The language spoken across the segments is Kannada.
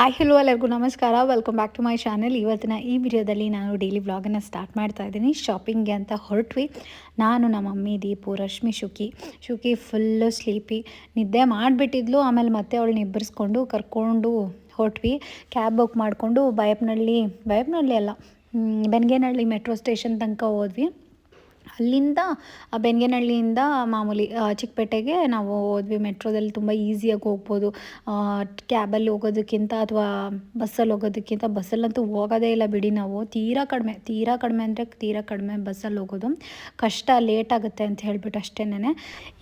ಹಾಯ್ ಹಲೋ ಎಲ್ಲರಿಗೂ ನಮಸ್ಕಾರ. Welcome back to my channel ಇವತ್ತಿನ ಈ ವಿಡಿಯೋದಲ್ಲಿ ನಾನು ಡೈಲಿ ವ್ಲಾಗನ್ನು ಸ್ಟಾರ್ಟ್ ಮಾಡ್ತಾ ಇದ್ದೀನಿ. ಶಾಪಿಂಗ್ಗೆ ಅಂತ ಹೊರಟ್ವಿ. ನಾನು ನಮ್ಮ mummy, Deepu, Rashmi, Shuki. Shuki full sleepy ನಿದ್ದೆ ಮಾಡಿಬಿಟ್ಟಿದ್ಲು. ಆಮೇಲೆ ಮತ್ತೆ ಅವಳು ನಿಬ್ಬರಿಸ್ಕೊಂಡು ಕರ್ಕೊಂಡು ಹೊರಟ್ವಿ. ಕ್ಯಾಬ್ ಬುಕ್ ಮಾಡಿಕೊಂಡು ಬಯಪ್ನಳ್ಳಿ ಬಯಪ್ನಳ್ಳಿ ಅಲ್ಲ ಬೆನ್ಗೇನಹಳ್ಳಿ ಮೆಟ್ರೋ ಸ್ಟೇಷನ್ ತನಕ ಹೋದ್ವಿ. ಅಲ್ಲಿಂದ ಬೆಂಗೇನಹಳ್ಳಿಯಿಂದ ಮಾಮೂಲಿ ಚಿಕ್ಕಪೇಟೆಗೆ ನಾವು ಹೋದ್ವಿ. ಮೆಟ್ರೋದಲ್ಲಿ ತುಂಬ ಈಸಿಯಾಗಿ ಹೋಗ್ಬೋದು. ಕ್ಯಾಬಲ್ಲಿ ಹೋಗೋದಕ್ಕಿಂತ ಅಥವಾ ಬಸ್ಸಲ್ಲಿ ಹೋಗೋದಕ್ಕಿಂತ ಬಸ್ಸಲ್ಲಂತೂ ಹೋಗೋದೇ ಇಲ್ಲ ಬಿಡಿ ನಾವು. ತೀರಾ ಕಡಿಮೆ ತೀರಾ ಕಡಿಮೆ ಅಂದರೆ ತೀರಾ ಕಡಿಮೆ ಬಸ್ಸಲ್ಲಿ ಹೋಗೋದು. ಕಷ್ಟ, ಲೇಟ್ ಆಗುತ್ತೆ ಅಂತ ಹೇಳ್ಬಿಟ್ಟು ಅಷ್ಟೇನೆ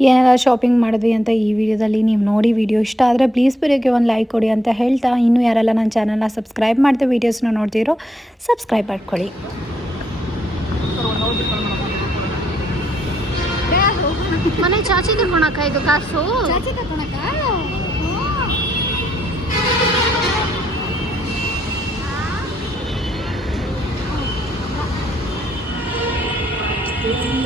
ಏನೆಲ್ಲ ಶಾಪಿಂಗ್ ಮಾಡಿದ್ವಿ ಅಂತ ಈ ವಿಡಿಯೋದಲ್ಲಿ ನೀವು ನೋಡಿ ವಿಡಿಯೋ ಇಷ್ಟ ಆದರೆ ಪ್ಲೀಸ್ ಬರೋಕ್ಕೆ ಒಂದು ಲೈಕ್ ಕೊಡಿ ಅಂತ ಹೇಳ್ತಾ. ಇನ್ನೂ ಯಾರೆಲ್ಲ ನನ್ನ ಚಾನಲ್ನ ಸಬ್ಸ್ಕ್ರೈಬ್ ಮಾಡ್ದೆ ವೀಡಿಯೋಸ್ನ ನೋಡ್ತಿರೋ ಸಬ್ಸ್ಕ್ರೈಬ್ ಮಾಡ್ಕೊಳ್ಳಿ. ಮನೆ ಚಾಚಿ ತಕೊಳಕ ಇದು ಕಾಸು? ಚಾಚಿ ತಕೊಳಕ ಕಲ್ತ್ಕೊಂಡ್ಲು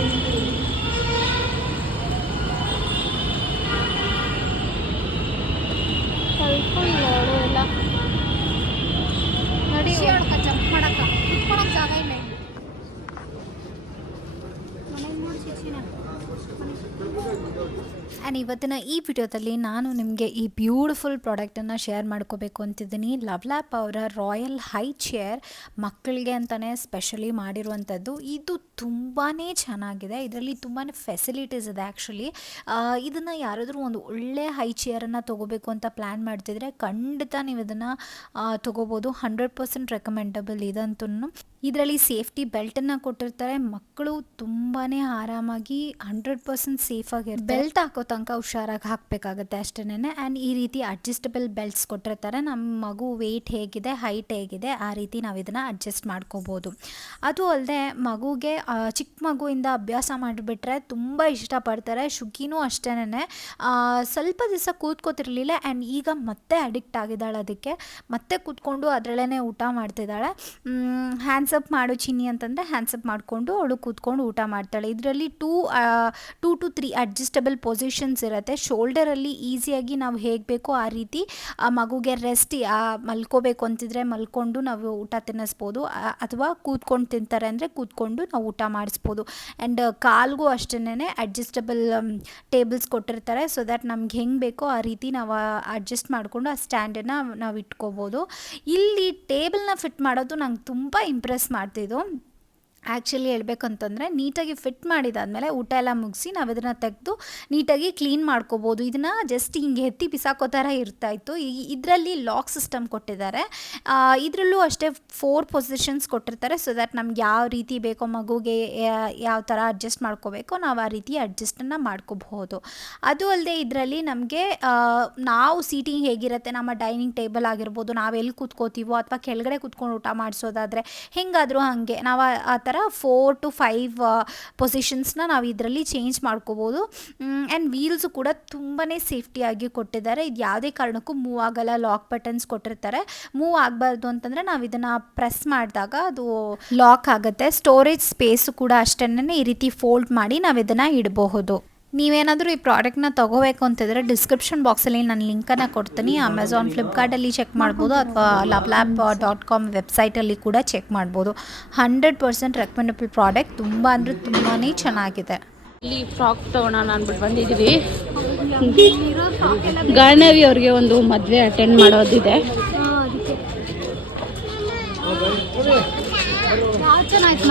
ಆ್ಯಂಡ್ ಇವತ್ತಿನ ಈ ವಿಡಿಯೋದಲ್ಲಿ ನಾನು ನಿಮಗೆ ಈ ಬ್ಯೂಟಿಫುಲ್ ಪ್ರಾಡಕ್ಟನ್ನು ಶೇರ್ ಮಾಡ್ಕೋಬೇಕು ಅಂತಿದ್ದೀನಿ. ಲವ್ ಲ್ಯಾಪ್ ಅವರ ರಾಯಲ್ ಹೈ ಚೇರ್ ಮಕ್ಕಳಿಗೆ ಅಂತಲೇ ಸ್ಪೆಷಲಿ ಮಾಡಿರುವಂಥದ್ದು. ಇದು ತುಂಬಾ ಚೆನ್ನಾಗಿದೆ. ಇದರಲ್ಲಿ ತುಂಬಾ ಫೆಸಿಲಿಟೀಸ್ ಇದೆ ಆ್ಯಕ್ಚುಲಿ ಇದನ್ನು ಯಾರಾದರೂ ಒಂದು ಒಳ್ಳೆ ಹೈ ಚೇರನ್ನು ತೊಗೋಬೇಕು ಅಂತ ಪ್ಲ್ಯಾನ್ ಮಾಡ್ತಿದ್ರೆ ಖಂಡಿತ ನೀವು ಇದನ್ನು ತೊಗೋಬೋದು. ಹಂಡ್ರೆಡ್ ಪರ್ಸೆಂಟ್ ರೆಕಮೆಂಡಬಲ್ ಇದಂತೂ ಇದರಲ್ಲಿ ಸೇಫ್ಟಿ ಬೆಲ್ಟನ್ನು ಕೊಟ್ಟಿರ್ತಾರೆ. ಮಕ್ಕಳು ತುಂಬಾ ಆರಾಮಾಗಿ ಹಂಡ್ರೆಡ್ ಪರ್ಸೆಂಟ್ ಸೇಫಾಗಿ ಬೆಲ್ಟ್ ಹಾಕೋ ತನಕ ಹುಷಾರಾಗಿ ಹಾಕಬೇಕಾಗತ್ತೆ ಅಷ್ಟೇನೆ ಆ್ಯಂಡ್ ಈ ರೀತಿ ಅಡ್ಜಸ್ಟಬಲ್ ಬೆಲ್ಟ್ಸ್ ಕೊಟ್ಟಿರ್ತಾರೆ. ನಮ್ಮ ಮಗು ವೆಯ್ಟ್ ಹೇಗಿದೆ ಹೈಟ್ ಹೇಗಿದೆ, ಆ ರೀತಿ ನಾವು ಇದನ್ನು ಅಡ್ಜಸ್ಟ್ ಮಾಡ್ಕೋಬೋದು. ಅದು ಅಲ್ಲದೆ ಮಗುಗೆ ಚಿಕ್ಕ ಮಗುವಿಂದ ಅಭ್ಯಾಸ ಮಾಡಿಬಿಟ್ರೆ ತುಂಬ ಇಷ್ಟಪಡ್ತಾರೆ. ಶುಗಿನೂ ಅಷ್ಟೇನೆ ಸ್ವಲ್ಪ ದಿವಸ ಕೂತ್ಕೋತಿರ್ಲಿಲ್ಲ ಆ್ಯಂಡ್ ಈಗ ಮತ್ತೆ ಅಡಿಕ್ಟ್ ಆಗಿದ್ದಾಳೆ ಅದಕ್ಕೆ. ಮತ್ತೆ ಕೂತ್ಕೊಂಡು ಅದರಲ್ಲೇ ಊಟ ಮಾಡ್ತಿದ್ದಾಳೆ. ಹ್ಯಾಂಡ್ಸ್ ಅಪ್ ಮಾಡು ಚಿನ್ನಿ ಅಂತಂದರೆ ಹ್ಯಾಂಡ್ಸ್ ಅಪ್ ಮಾಡಿಕೊಂಡು ಅವಳು ಕೂತ್ಕೊಂಡು ಊಟ ಮಾಡ್ತಾಳೆ. ಇದರಲ್ಲಿ two two two three adjustable positions ಇರುತ್ತೆ. ಶೋಲ್ಡರಲ್ಲಿ ಈಸಿಯಾಗಿ ನಾವು ಹೇಗೆ ಬೇಕೋ ಆ ರೀತಿ, ಆ ಮಗುಗೆ ರೆಸ್ಟ್ ಮಲ್ಕೋಬೇಕು ಅಂತಿದ್ರೆ ಮಲ್ಕೊಂಡು ನಾವು ಊಟ ತಿನ್ನಿಸ್ಬೋದು. ಅಥವಾ ಕೂತ್ಕೊಂಡು ತಿಂತಾರೆ ಅಂದರೆ ಕೂತ್ಕೊಂಡು ನಾವು ಊಟ ಮಾಡಿಸ್ಬೋದು. ಆ್ಯಂಡ್ ಕಾಲ್ಗೂ ಅಷ್ಟೇ ಅಡ್ಜಸ್ಟಬಲ್ ಟೇಬಲ್ಸ್ ಕೊಟ್ಟಿರ್ತಾರೆ. ಸೊ ದ್ಯಾಟ್ ನಮ್ಗೆ ಹೆಂಗೆ ಬೇಕೋ ಆ ರೀತಿ ನಾವು ಅಡ್ಜಸ್ಟ್ ಮಾಡಿಕೊಂಡು ಆ ಸ್ಟ್ಯಾಂಡನ್ನು ನಾವು ಇಟ್ಕೋಬೋದು. ಇಲ್ಲಿ ಟೇಬಲ್ನ ಫಿಟ್ ಮಾಡೋದು ನಂಗೆ ತುಂಬ ಇಂಪ್ರೆಸ್ ಮಾಡ್ತಿದ್ದು. ಆ್ಯಕ್ಚುಲಿ ಹೇಳ್ಬೇಕಂತಂದರೆ ನೀಟಾಗಿ ಫಿಟ್ ಮಾಡಿದಾದ್ಮೇಲೆ ಊಟ ಎಲ್ಲ ಮುಗಿಸಿ ನಾವು ಇದನ್ನು ತೆಗೆದು ನೀಟಾಗಿ ಕ್ಲೀನ್ ಮಾಡ್ಕೋಬೋದು. ಇದನ್ನು ಜಸ್ಟ್ ಹಿಂಗೆ ಎತ್ತಿ ಬಿಸಾಕೋ ಥರ ಇರ್ತಾಯಿತ್ತು ಇದರಲ್ಲಿ ಲಾಕ್ ಸಿಸ್ಟಮ್ ಕೊಟ್ಟಿದ್ದಾರೆ. ಇದರಲ್ಲೂ ಅಷ್ಟೇ ಫೋರ್ ಪೊಸಿಷನ್ಸ್ ಕೊಟ್ಟಿರ್ತಾರೆ. ಸೊ ದ್ಯಾಟ್ ನಮ್ಗೆ ಯಾವ ರೀತಿ ಬೇಕೋ ಮಗುಗೆ ಯಾವ ಥರ ಅಡ್ಜಸ್ಟ್ ಮಾಡ್ಕೋಬೇಕೋ ನಾವು ಆ ರೀತಿ ಅಡ್ಜಸ್ಟನ್ನು ಮಾಡ್ಕೋಬಹುದು. ಅದು ಅಲ್ಲದೆ ಇದರಲ್ಲಿ ನಮಗೆ ನಾವು ಸೀಟಿಂಗ್ ಹೇಗಿರುತ್ತೆ, ನಮ್ಮ ಡೈನಿಂಗ್ ಟೇಬಲ್ ಆಗಿರ್ಬೋದು, ನಾವು ಎಲ್ಲಿ ಕೂತ್ಕೋತೀವೋ ಅಥವಾ ಕೆಳಗಡೆ ಕೂತ್ಕೊಂಡು ಊಟ ಮಾಡಿಸೋದಾದರೆ ಹೆಂಗಾದರೂ ಹಾಗೆ. ನಾವು ಆ- ಆ ಥರ ಫೋರ್ ಟು ಫೈವ್ ಪೊಸಿಷನ್ಸ್ನ ನಾವು ಇದರಲ್ಲಿ ಚೇಂಜ್ ಮಾಡ್ಕೋಬೋದು. ಆ್ಯಂಡ್ ವೀಲ್ಸು ಕೂಡ ತುಂಬಾ ಸೇಫ್ಟಿಯಾಗಿ ಕೊಟ್ಟಿದ್ದಾರೆ. ಇದು ಯಾವುದೇ ಕಾರಣಕ್ಕೂ ಮೂವ್ ಆಗಲ್ಲ ಲಾಕ್ ಬಟನ್ಸ್ ಕೊಟ್ಟಿರ್ತಾರೆ. ಮೂವ್ ಆಗಬಾರ್ದು ಅಂತಂದರೆ ನಾವು ಇದನ್ನು ಪ್ರೆಸ್ ಮಾಡಿದಾಗ ಅದು ಲಾಕ್ ಆಗುತ್ತೆ. ಸ್ಟೋರೇಜ್ ಸ್ಪೇಸು ಕೂಡ ಅಷ್ಟನ್ನೇ ಈ ರೀತಿ ಫೋಲ್ಡ್ ಮಾಡಿ ನಾವು ಇದನ್ನು ಇಡಬಹುದು. ನೀವೇನಾದರೂ ಈ ಪ್ರಾಡಕ್ಟ್ನ ತೊಗೋಬೇಕು ಅಂತಿದ್ರೆ ಡಿಸ್ಕ್ರಿಪ್ಷನ್ ಬಾಕ್ಸಲ್ಲಿ ನಾನು ಲಿಂಕನ್ನು ಕೊಡ್ತೀನಿ. ಅಮೆಝಾನ್ ಫ್ಲಿಪ್ಕಾರ್ಟಲ್ಲಿ ಚೆಕ್ ಮಾಡ್ಬೋದು ಅಥವಾ ಲವ್ ಲ್ಯಾಪ್ ಡಾಟ್ ಕಾಮ್ ವೆಬ್ಸೈಟಲ್ಲಿ ಕೂಡ ಚೆಕ್ ಮಾಡ್ಬೋದು. ಹಂಡ್ರೆಡ್ ಪರ್ಸೆಂಟ್ ರೆಕಮೆಂಡಬಲ್ ಪ್ರಾಡಕ್ಟ್ ತುಂಬ ಅಂದರೆ ತುಂಬಾ ಚೆನ್ನಾಗಿದೆ. ಇಲ್ಲಿ ಫ್ರಾಕ್ ತಗೋಣ ಅಂದ್ಬಿಟ್ಟು ಬಂದಿದ್ದೀವಿ ಗಾರ್ಣವಿ ಅವ್ರಿಗೆ ಒಂದು ಮದುವೆ ಅಟೆಂಡ್ ಮಾಡೋದಿದೆ. ಚೆನ್ನಾಯ್ತು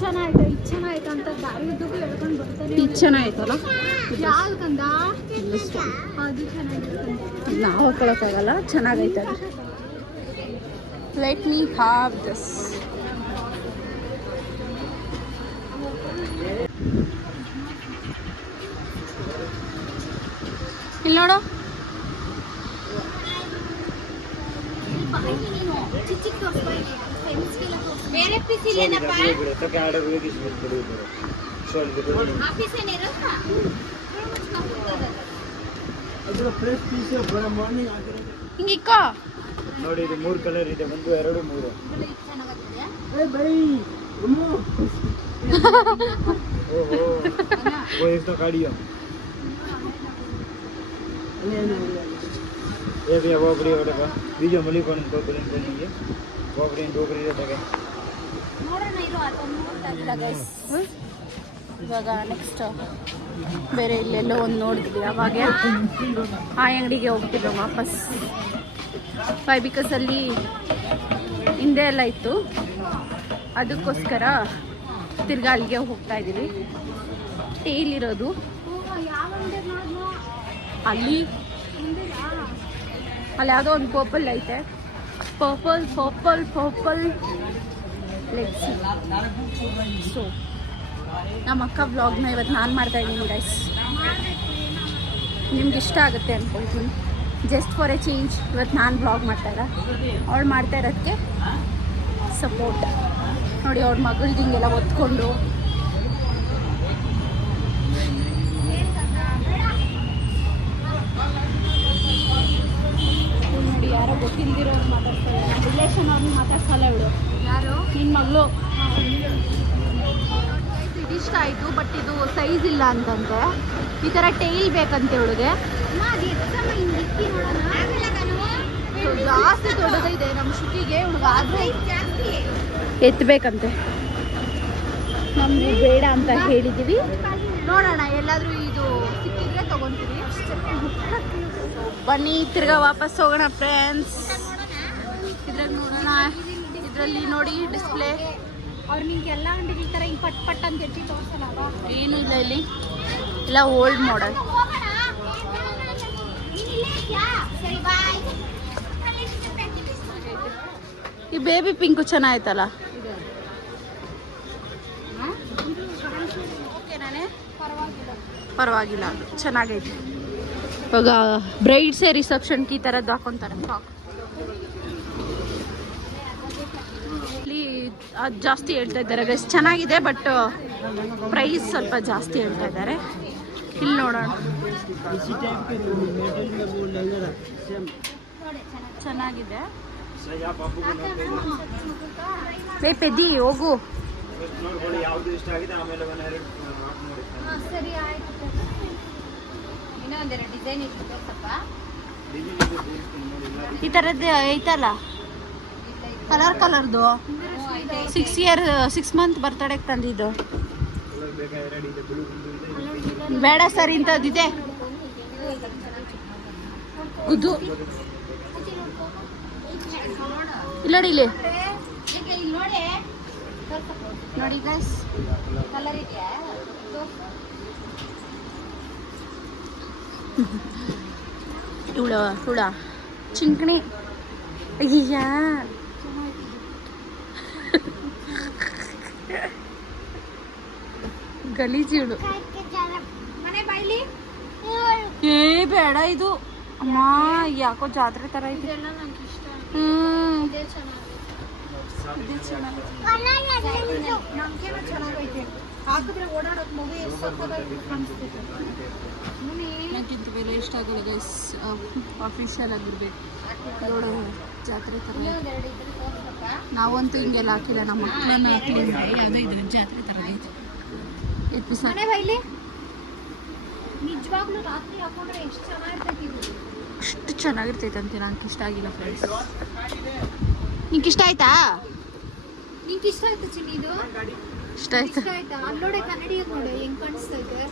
ಚೆನ್ನಾಯ್ತು ಇದು ಚೆನ್ನಾಯ್ತು ಅಂತ ಹೇಳ್ಕೊಂಡು ಬರ್ತಾನೆ ಇದು ಚೆನ್ನಾಯ್ತಲ್ಲ ಯಾವ್ದು ಕಂದ? ಅದು ಚೆನ್ನಾಗಿರುತ್ತೆ ನಾವು ಹಾಕೊಳಕ್ಕಾಗಲ್ಲ ಚೆನ್ನಾಗೈತೆ ಲೆಟ್ ಮೀ ಹಾವ್ ದಿಸ್ ಇಲ್ಲಿ ನೋಡು. ಬಿಡು ತಕ ಆರ್ಡರ್ ಹೋಗಿ ಸ್ಮಿತ್ ಬಿಡು ಸೋಲ್ ಬಿಡು ಆಫೀಸ್ ಏನ ಇರಲ್ಲ ಅದರ ಫ್ರೆಶ್ ಪೀಸ್ ಬರ ಮಾರ್ನಿಂಗ್ ಆಗಿರೋ ಹಿಂಗೆ ಇಕ್ಕ ನೋಡಿ ಇದು ಮೂರು ಕಲರ್ ಇದೆ ಒಂದು ಎರಡು ಮೂರು ಏ ಬೈ ಅಮ್ಮು ಓಹೋ ಓ ಇಷ್ಟ ಕಾಡಿಯೋ એ ભાઈ વોકડી વડે બીજો મળી પણ ટોકરી ટોકરી ટોકરી રહેતા કે ಇವಾಗ ನೆಕ್ಸ್ಟ್ ಬೇರೆ ಇಲ್ಲೆಲ್ಲೋ ಒಂದು ನೋಡಿದ್ವಿ, ಅವಾಗ ಆ ಅಂಗಡಿಗೆ ಹೋಗ್ತಿದ್ವಿ ವಾಪಸ್. ಫೈ ಬಿಕಾಸ್ ಅಲ್ಲಿ ಹಿಂದೆ ಎಲ್ಲ ಇತ್ತು. ಅದಕ್ಕೋಸ್ಕರ ತಿರ್ಗಾ ಅಲ್ಲಿಗೆ ಹೋಗ್ತಾ ಇದ್ದೀವಿ. ಟೇಲಿರೋದು ಅಲ್ಲಿ ಅಲ್ಲಿ ಯಾವುದೋ ಒಂದು ಪರ್ಪಲ್ ಐತೆ. Purple purple purple let's so ನಮ್ಮ ಅಕ್ಕ ವ್ಲಾಗ್ನ ಇವತ್ತು ನಾನು ಮಾಡ್ತಾ ಇದ್ದೀನಿ ಗೈಸ್ ನಿಮ್ಗೆ ಇಷ್ಟ ಆಗುತ್ತೆ ಅಂದ್ಕೊಳ್ತೀನಿ ಜಸ್ಟ್ ಫಾರ್ ಎ ಚೇಂಜ್ ಇವತ್ತು ನಾನು ಬ್ಲಾಗ್ ಮಾಡ್ತಾ ಇಲ್ಲ ಅವಳು ಮಾಡ್ತಾ ಇರೋದಕ್ಕೆ ಸಪೋರ್ಟ್ ನೋಡಿ, ಅವ್ಳ ಮಗಳಿಗೆ ಹಿಂಗೆಲ್ಲ ಒತ್ಕೊಂಡು. ನೋಡಿ, ಯಾರೋ ಗೊತ್ತಿಲ್ದಿರೋರು ಮಾತಾಡ್ತಾರೆ ರಿಲೇಷನ್ ಅವ್ರನ್ನ ಮಾತಾಡ್ಸಲ್ಲ ಇವಳು. ನಿನ್ನ ಮಗಳು. ಇಷ್ಟ ಆಯಿತು ಬಟ್ ಇದು ಸೈಜ್ ಇಲ್ಲ ಅಂತಂತೆ ಈ ಥರ ಟೈಲ್ ಬೇಕಂತೆ ಇವಳಿಗೆ ಜಾಸ್ತಿ ದೊಡ್ಡದಿದೆ ನಮ್ಮ ಶುಕಿಗೆ ಎತ್ತಬೇಕಂತೆ ನಮ್ಗೆ ಬೇಡ ಅಂತ ಹೇಳಿದ್ದೀವಿ ನೋಡೋಣ ಎಲ್ಲಾದರೂ ಇದು ಸಿಕ್ಕಿದ್ರೆ ತಗೊಂತೀವಿ. ಬನ್ನಿ ತಿರ್ಗಾ ವಾಪಸ್ ಹೋಗೋಣ ಫ್ರೆಂಡ್ಸ್ ಇದ್ರಾಗ ನೋಡೋಣ. ಇದರಲ್ಲಿ ನೋಡಿ ಡಿಸ್ಪ್ಲೇ ಅವ್ರು ನಿಂಗೆ ಎಲ್ಲ ಅಂಗಡಿಗಳ ಥರ ಹಿಂಗೆ ಪಟ್ ಪಟ್ ಅಂತ ಎತ್ತಿ ತೋರಿಸಲ್ಲ ಏನು ಇಲ್ಲ ಇಲ್ಲಿ. ಎಲ್ಲ ಓಲ್ಡ್ ಮಾಡೆಲ್ ಈ ಬೇಬಿ ಪಿಂಕು ಚೆನ್ನಾಯ್ತಲ್ಲ? ಪರವಾಗಿಲ್ಲ. ಪರವಾಗಿಲ್ಲ. ಅದು ಚೆನ್ನಾಗೈತೆ. ಇವಾಗ ಬ್ರೈಡ್ಸೇ ರಿಸೆಪ್ಷನ್ಗೆ ಈ ಥರದ್ದು ಹಾಕೊತಾರೆ ಫ್ರಾಕ್ ಇಲ್ಲಿ ಅದು ಜಾಸ್ತಿ ಹೇಳ್ತಾ ಇದ್ದಾರೆ. ಗೈಸ್ ಚೆನ್ನಾಗಿದೆ ಬಟ್ ಪ್ರೈಸ್ ಸ್ವಲ್ಪ ಜಾಸ್ತಿ ಹೇಳ್ತಾ ಇದ್ದಾರೆ. ಇಲ್ಲಿ ನೋಡೋಣ. ಚೆನ್ನಾಗಿದೆ. ಬೇ ಹೋಗು. ಈ ಥರದ್ದು ಐತಲ್ಲ? ಕಲರ್ ಕಲರ್ದು ಸಿಕ್ಸ್ ಇಯರ್ ಸಿಕ್ಸ್ ಮಂತ್ ಬರ್ತಡೆಗೆ ತಂದಿದ್ದು. ಬೇಡ ಸರ್ ಇಂಥದ್ದಿದೆ ಗುದ್ದು ಇಲ್ಲ ನೋಡಿ ಇಲ್ಲಿ. ನೋಡಿ ಗೈಸ್ ಕಲರ್ ಇದೆಯಾ? ಇವಳ ಹುಳ. ಚಿಂಕಣಿ. ಅಯ್ಯ ಗಲೀಜು ಇವಳು ಮನೆ ಬಾಯ್ಲಿ ಏ ಬೇಡ ಇದು. ಅಮ್ಮ ಯಾಕೋ ಜಾತ್ರೆ ತರ ಇದೆ ಇಷ್ಟ ಹ್ಮ್ ಬೆಲೆ ಗೈಸ್ ಅಫಿಷಿಯಲ್ ಆಗಿರ್ಬೇಕು. ನೋಡು ಜಾತ್ರೆ ಇದ್ರೆ ತೋರ್ಸಪ್ಪ. ನಾವಂತೂ ಹಿಂಗೆಲ್ಲ ಹಾಕಿಲ್ಲ ನಮ್ಮ ಮಕ್ಕಳನ್ನ ಹಾಕ್ಲಿಲ್ಲ ಯಾವುದೋ ಇದು ಜಾತ್ರೆ ಥರ ಮನೆ ಬೈಲಿ? ನಿಜವಾಗ್ಲೂ ರಾತ್ರಿ ಹಾಕೊಂಡ್ರೆ ಎಷ್ಟು ಚೆನ್ನಾಗಿರ್ತೈತಿ ಅಷ್ಟು ಚೆನ್ನಾಗಿರ್ತೈತಂತೆ ಅಂತ ನಂಗೆ ಇಷ್ಟ ಆಗಿಲ್ಲ ಫ್ರೆಂಡ್ಸ್ ನಿಂಗೆ ಇಷ್ಟ ಆಯ್ತಾ? ನಿಂಗೆ ಇಷ್ಟ ಆಯ್ತು ಚಿನ್ನಿ ಇದು? ಇಷ್ಟ ಆಯ್ತಾ? ಇಷ್ಟ ಆಯ್ತಾ? ಅಲ್ಲೋಡೆ ಕನ್ನಡಿ ನೋಡು ಹೆಂಗ್ ಕಾಣಿಸ್ತೈತೆ?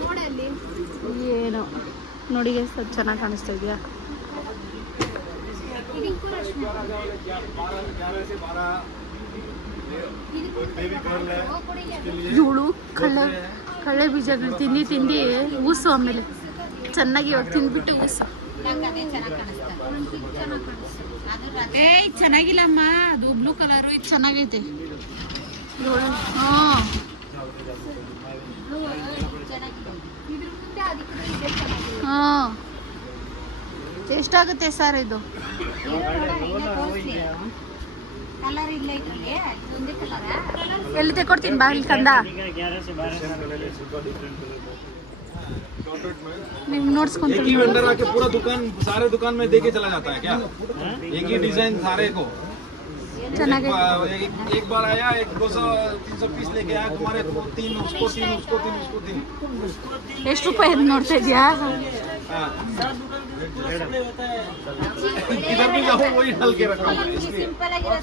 ನೋಡೆ ಅಲ್ಲಿ. ಏನೋ? ನೋಡಿ ಸ್ವಲ್ಪ ಚೆನ್ನಾಗಿ ಕಾಣಿಸ್ತಾ ಇದೆಯಾ? ಇದಕ್ಕೂ ರಶ್ಮಿ ಇದಕ್ಕೂ ಓ, ಕೊಡಿ ಅಲ್ಲಿ. ಇವಳು ಕಳ್ಳೆ ಕಳ್ಳೆ ಬೀಜಗಳು ತಿಂದು ತಿಂದು ಊಸು ಆಮೇಲೆ. ಚೆನ್ನಾಗಿ ಇವಾಗ ತಿಂದ್ಬಿಟ್ಟು ಊಸು. ಏಯ್, ಚೆನ್ನಾಗಿಲ್ಲಮ್ಮ. ಅದು ಬ್ಲೂ ಕಲರು ಇದು ಚೆನ್ನಾಗೈತೆ. ಹಾಂ. ಎಷ್ಟಾಗುತ್ತೆ ಸರ್ ಇದು ಏನೋ ನೋಡೋಣ, ಇನ್ನ ತೋರ್ಸ್ಲಿ. ಕಲರ್ ಇಲ್ಲ ಇದ್ರಲ್ಲಿ ಒಂದೇ ಕಲರ್ ಎಲ್ಲಿ ತೆಕೊಡ್ತೀನಿ ಬಾ ಇಲ್ಲಿ ಕಂದ ನೀವು एक ही ನೋಡ್ಸ್ಕೊಂತೀನಿ वेंडर आके पूरा दुकान सारे दुकान में देके चला जाता है क्या एक ही डिजाइन सारे को एक, ಚೆನ್ನಾಗಿ बा- एक, एक बार आया एक दो सौ तीन सौ पीस लेके आया तुम्हारे को तीन उसको तीन उसको तीन उसको तीन ಎಷ್ಟು ರೂಪಾಯಿ ಅದು ನೋಡ್ತಾ ಇದೆಯಾ हाँ। इधर भी जाओ वही डाल के रखा हुआ है इसलिए ಸಿಂಪಲ್ ಆಗಿರೋ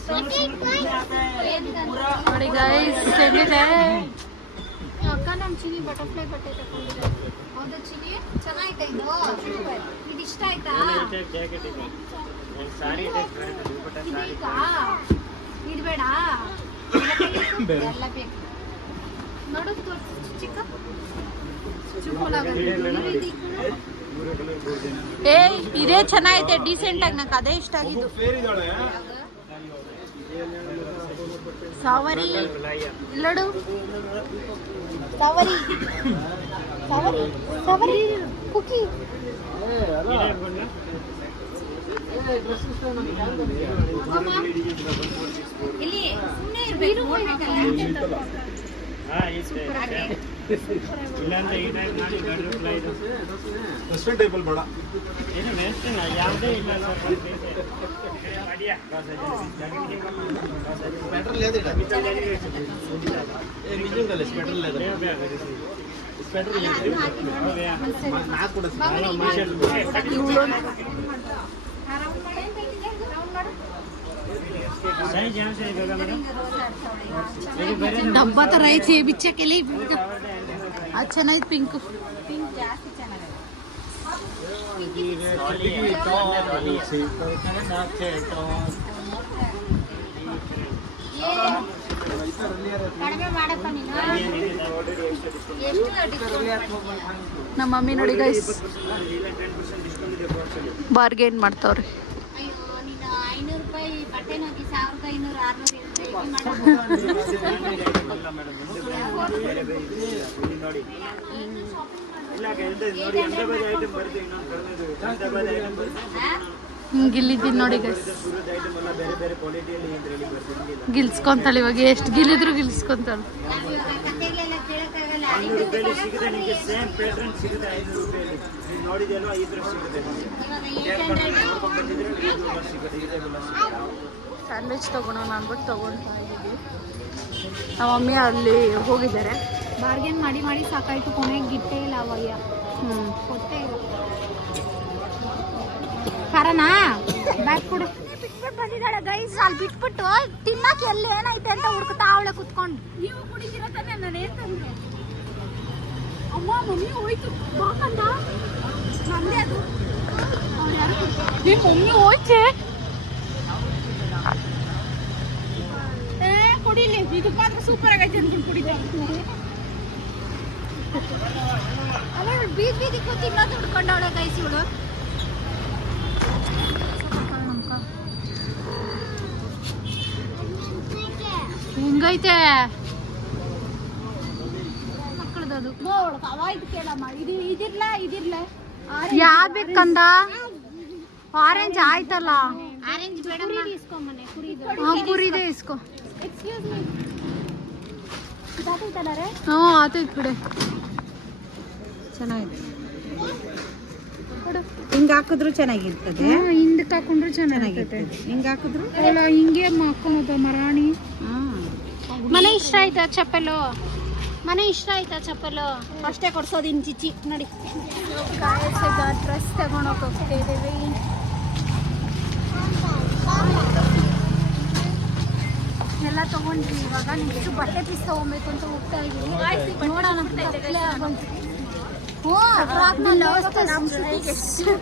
ನೋಡಿ ಗೈಸ್ ಹೆಂಗಿದೆ ಅಕ್ಕ ನಮ್ಮ ಚಿನಿ ಬಟರ್ಫ್ಲೈ ಬಟ್ಟೆ ತಗೊಂಡಿದ್ದೆ ಹೌದಾ ಚಿನಿ ಚೆನ್ನಾಯ್ತಾ ಇದು ಇದು ಇಷ್ಟ ಆಯ್ತಾ ಇದೀಗ ಇದು ಬೇಡ ಎಲ್ಲ ಬೇಕು ನೋಡು ತೋರ್ಸು ಚಿಕ್ಕ ಏಯ್ ಇದೇ ಚೆನ್ನಾಗೈತೆ ಡೀಸೆಂಟ್ ಆಗಿ ನಂಗೆ ಅದೇ ಇಷ್ಟ ಆಗಿದ್ದು. ಸಾವರಿ. ಇಲ್ಲಡು. ಸಾವರಿ. ಸಾವರಿ. ಸಾವರಿ. ಕುಕಿ. ಇಲ್ಲಿ ಸುಮ್ಮನೆ ಇರಬೇಕು ನೋಡ್ಬೇಕಲ್ಲ वेस्टर्न टेबल बड़ा स्वेटर ले दे ए मीडियम का स्वेटर ले दे स्वेटर ले दे नाक ಕೂಡ ಡಬ್ಬ ತರ ಐತಿ ಬಿಚ್ಚಕ್ಕೆಲಿ ಅದು ಚೆನ್ನಾಗಿತ್ತು ಪಿಂಕ್ ಪಿಂಕ್ ಜಾಸ್ತಿ ಚೆನ್ನಾಗಿದೆ. ನಮ್ಮ ಮಮ್ಮಿ ನೋಡಿ ಗೈಸ್ ಬಾರ್ಗೇನ್ ಮಾಡ್ತಾವ್ರಿ. ಗಿಲ್ಲಿದ್ದೀನಿ ನೋಡಿ ಗೈಸ್ ಗಿಲ್ಸ್ಕೊಂತಾಳೆ ಇವಾಗ. ಎಷ್ಟು ಗಿಲ್ಲಿದ್ರು ಗಿಲ್ಸ್ಕೊಂತಾಳೆ. ಕತೆಗಳೆಲ್ಲ ಕೇಳಕ್ಕಾಗಲ್ಲ ಸಿಗುತ್ತೆ. ಸ್ಯಾಂಡ್ವಿಚ್ ತೊಗೊಳೋಣ ಅಂದ್ಬಿಟ್ಟು ತೊಗೊಳ್ತಾ ಇದ್ದೀವಿ. ನಮ್ಮ ಮಮ್ಮಿ ಅಲ್ಲಿ ಹೋಗಿದ್ದಾರೆ. ಬಾರ್ಗೇನ್ ಮಾಡಿ ಮಾಡಿ ಸಾಕಾಯಿತು ಕೊನೆಗೆ ಗಿಟ್ಟೇ ಇಲ್ಲ ಅವಯ್ಯ. ಹ್ಞೂ ಕೊಟ್ಟೇ ಇಲ್ಲ. ಕಾರಣ? ಬ್ಯಾಗ್ ಕೊಡು. ಬಿಟ್ಬಿಟ್ಟು ಬಂದಿದ್ದಾಳೆ ಗೈಸ್ ಅಲ್ಲಿ ಬಿಟ್ಬಿಟ್ಟು ತಿನ್ನಕ್ಕೆ ಎಲ್ಲಿ ಏನೈತೆ ಅಂತ ಹುಡುಕ್ತಾ ಅವಳೆ ಕುತ್ಕೊಂಡು. ನೀವು ಕುಡಿದಿರೋ ತಾನೆ ನಾನು ಏನ್ ತಂದೆ ಅಮ್ಮ ಮಮ್ಮಿ ಹೋಯ್ತು. ಬಾಕಂದ ನಂದೇ ಅದು. ಅವ್ರು ಯಾರು ಏ ಮಮ್ಮಿ ಹೋಯ್ತೆ ಏ ಕುಡಿಲಿ ಇದು ಮಾತ್ರ ಸೂಪರ್ ಆಗೈತೆ ಅಂದ್ಬಿಟ್ಟು ಕುಡಿತೀನಿ ಅವಳು ಬೀದ್ ಬೀದಿ ಕೂತಿ ಮಾತ್ರ ಹುಡ್ಕೊಂಡವಳೆ ಗೈಸ್ ಇವಳು. ಹೆಂಗೈತೆ? ಮಕ್ಕಳದದು. ಅವಾಯ್ತು ಕೇಳಮ್ಮ. ಇದು ಇದಿರ್ಲ ಇದಿರ್ಲ. ಯಾ ಬೇಕಂದ ಆರೆಂಜ್ ಆಯ್ತಲ್ಲ? ಆರೆಂಜ್ ಬೇಡ ಇಸ್ಕೊಂಬನೆ ಕುರಿದು ಇಸ್ಕೋ. ಹ್ಞೂ ಆತೈತ್ ಬಿಡೆ. ಚೆನ್ನಾಗಿದೆ. ಹಿಂಗ ಹಾಕಿದ್ರು ಚೆನ್ನಾಗಿರ್ತದೆ. ಹಿಂದಕ್ಕೆ ಹಾಕೊಂಡ್ರು ಚೆನ್ನಾಗಿರ್ತದೆ. ಹಿಂಗ ಹಾಕಿದ್ರು? ಅಲ್ಲ ಹಿಂಗೆ ಹಾಕೊಳೋದು ಮರಾಣಿ. ಮನೆ ಇಷ್ಟ ಆಯ್ತಾ ಚಪ್ಪಲು? ಮನೆ ಇಷ್ಟ ಆಯ್ತಾ ಚಪ್ಪಲು? ಅಷ್ಟೇ ಕೊಡ್ಸೋದು ಇನ್ ಚಿಚ್ಚಿ ನೋಡಿ. ಡ್ರೆಸ್ ತಗೊಂಡೋಗಿ ಹೋಗ್ತಾ ಇದ್ದೀವಿ ಎಲ್ಲ ತಗೊಂಡ್ರಿ. ಇವಾಗ ನೆಕ್ಸ್ಟ್ ಬಟ್ಟೆ ಪೀಸ್ ತಗೊಬೇಕು ಅಂತ ಹೋಗ್ತಾ ಇದೀವಿ. ನೋಡೋಣ. ಹ್ಞೂ.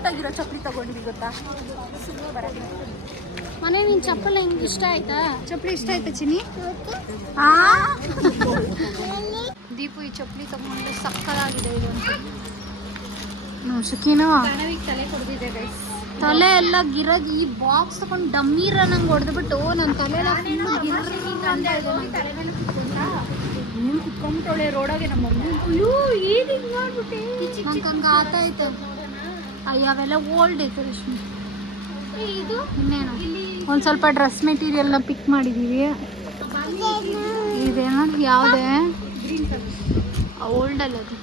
ಆಗಿರೋ ಚಪ್ಪಲಿ ತಗೊಂಡ್ವಿ ಗೊತ್ತಾ? ಮನೆ ನಿನ್ ಚಪ್ಪಲ್ ಹೆಂಗ್ ಇಷ್ಟ ಆಯ್ತಾ? ಚಪ್ಪಲಿ ಇಷ್ಟ ಆಯ್ತಾ ಚಿನಿ ದೀಪು ಈ ಚಪ್ಪಲಿ ತಗೊಂಡು ಸಕ್ಕದಾಗಿದೆ ಇದು ಸುಖಿನೋ. ತಲೆ ಕೊಡ್ದಿದೆ ಗೈಸ್ ತಲೆ ಎಲ್ಲ ಗಿರಗ್ ಈ ಬಾಕ್ಸ್ ತಗೊಂಡು ಡಮ್ಮೀರ ನಂಗೆ ಹೊಡೆದ್ಬಿಟ್ಟು ನನ್ನ ತಲೆ ಎಲ್ಲ. ನೀನು ಕುತ್ಕೊಂಡ್ಬಿಟ್ಟವಳೆ ರೋಡಾಗೆ ನಮ್ಮ ಅಯ್ಯೋ ಏನು ಹಿಂಗೆ ಮಾಡ್ಬಿಟ್ಟೆ ನಂಗೆ ಹಂಗೆ ಅಯ್ಯ ಅವೆಲ್ಲ ಓಲ್ಡ್ ಐತೆ ರಶ್ಮಿ ಇದು? ಇನ್ನೇನು? ಇಲ್ಲಿ ಒಂದು ಸ್ವಲ್ಪ ಡ್ರೆಸ್ ಮೆಟೀರಿಯಲ್ನ ಪಿಕ್ ಮಾಡಿದ್ದೀವಿ ಇದೇನೋ ಯಾವುದೇ? ಓಲ್ಡ್ ಅಲ್ಲ ಅದು.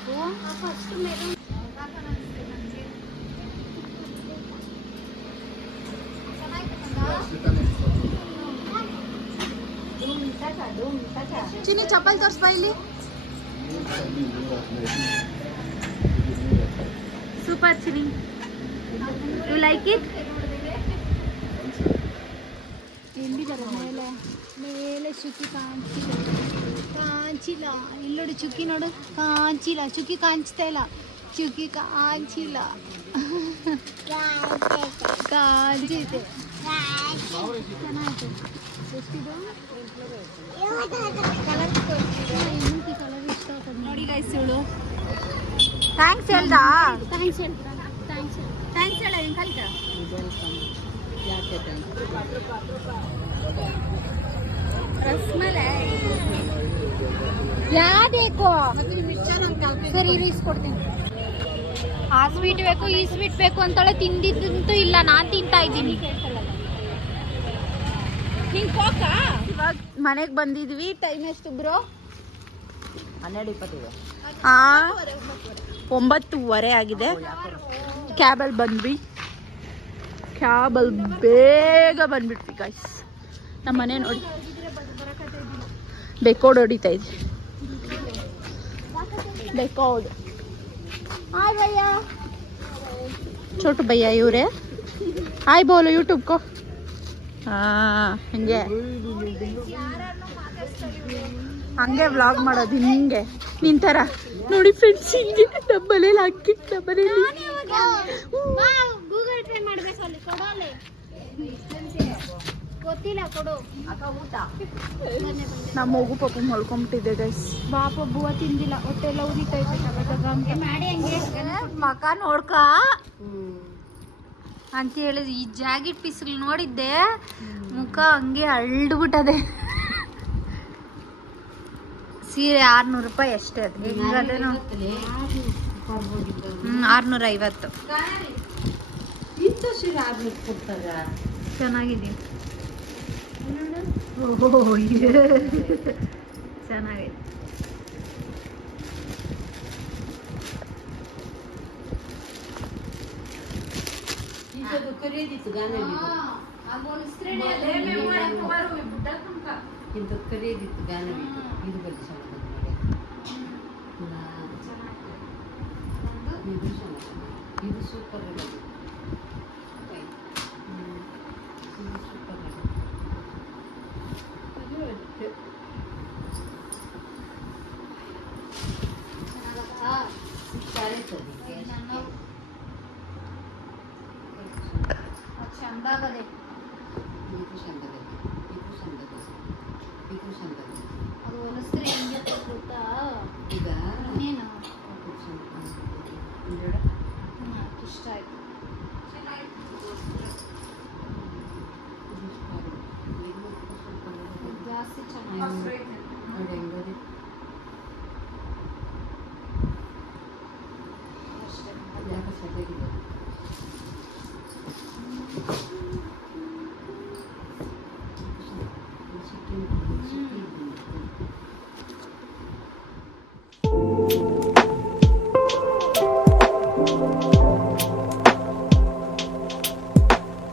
ಚಿನಿ ಚಪ್ಪಲ್ ತೋರಿಸ್ಬಾ ಇಲ್ಲಿ super Chini you like it ಎಲ್ಲಿದ್ದಾರೆ ಮೇಲೆ ಮೇಲೆ ಚುಕ್ಕಿ ಕಾಣಿಸಿಲ್ಲ ಕಾಂಚಿಲ್ಲ ಇಲ್ಲೋಡು ಚುಕ್ಕಿ ನೋಡು ಕಾಂಚಿಲ್ಲ ಚುಕ್ಕಿ ಕಾಣಿಸ್ತಾ ನೋಡಿ ಗೈಸ್ ಇವಳು. ಥ್ಯಾಂಕ್ಸ್ ಹೇಳ್ದಾ ಥ್ಯಾಂಕ್ಸ್ ಹೇಳ್ತಾ. ಥ್ಯಾಂಕ್ಸ್ ಥ್ಯಾಂಕ್ಸ್ ಹೇಳ ಕಲಿತ? ಸರಿ ಆ ಸ್ವೀಟ್ ಬೇಕು ಈ ಸ್ವೀಟ್ ಬೇಕು ಅಂತಾಳೆ ತಿಂದಿದ್ದಂತೂ ಇಲ್ಲ ನಾನು ತಿಂತಾ ಇದ್ದೀನಿ. ಇವಾಗ ಮನೆಗೆ ಬಂದಿದ್ವಿ. ಟೈಮ್ ಎಷ್ಟು ಬ್ರೋ? ಆ ಒಂಬತ್ತುವರೆ ಆಗಿದೆ. ಕ್ಯಾಬಲ್ಲಿ ಬಂದ್ವಿ. ಕ್ಯಾಬಲ್ಲಿ ಬೇಗ ಬಂದ್ಬಿಟ್ವಿ ಗಾಯ್ಸ್ ನಮ್ಮ ಮನೆ ನೋಡಿ. ಬೆಕೋಡ್ ಹೊಡಿತಾ ಇದೆ ಬೆಕೋಡ್ ಹಾಯ್ ಭಯ್ಯ. ಚೋಟು ಭಯ್ಯ ಇವರೇ. ಹಾಯ್ ಬೋಲು ಯೂಟ್ಯೂಬ್ ಕೋ. ಹಾಂ ಹಂಗೆ. ಹಂಗೆ ವ್ಲಾಗ್ ಮಾಡೋದು ಹಿಂಗೆ. ನಿಂತರ ನೋಡಿ ಫ್ರೆಂಡ್ಸ್ ಹಿಂಗೆ ಹಾಕಿ ಅಲ್ಲಿ ಕೊಡೋಲೆ ಗೊತ್ತಿಲ್ಲ ಕೊಡು. ನಮ್ಮ ಮಗು ಪಾಪ ಮಲ್ಕೊಂಬಿಟ್ಟಿದೆ ಗೈಸ್ ಬಾಪ ಬುವ ತಿಂದಿಲ್ಲ. ಹೊಟ್ಟೆ ಎಲ್ಲ ಉರಿತೈತೆ ಮಾಡಿ ಹಂಗೆ? ಮಕ ನೋಡ್ಕ. ಅಂತ ಹೇಳಿದ್ ಈ ಜಾಕೆಟ್ ಪೀಸ್ಗಳು ನೋಡಿದ್ದೆ ಮುಖ ಹಂಗೆ ಅಳ್ಬಿಟ್ಟದೆ ಸೀರೆ ಆರ್ನೂರು ರೂಪಾಯಿ ಅಷ್ಟೇ ಅದು. ಹ್ಞೂ ಆರ್ನೂರ ಐವತ್ತು ಚೆನ್ನಾಗಿದೆ. ಓಹೋ ಚೆನ್ನಾಗಿದೆ ಇಂಥ ಕರೆಯದಿತ್ತು ಗಾನವಿತ್ತು ಇದು. ಬಂದು ಸಣ್ಣ ಇದು ಸಣ್ಣ ಇದು ಸೂಪರ್ ಇದು ಸೂಪರ್ ಚಂದಾಗದೆ ಇದು ಚಂದದ ಇದು ಚಂದದ ಇದು ಚಂದದ ಅದು ಹೊಲಸ್ತ್ರಿ ಹೆಂಗೆ ಗೊತ್ತಾ ಈಗ ಇನ್ನೇನು ಇದು ಚಂದ ಹ್ಮ್, ಇಷ್ಟ ಆಯ್ತು.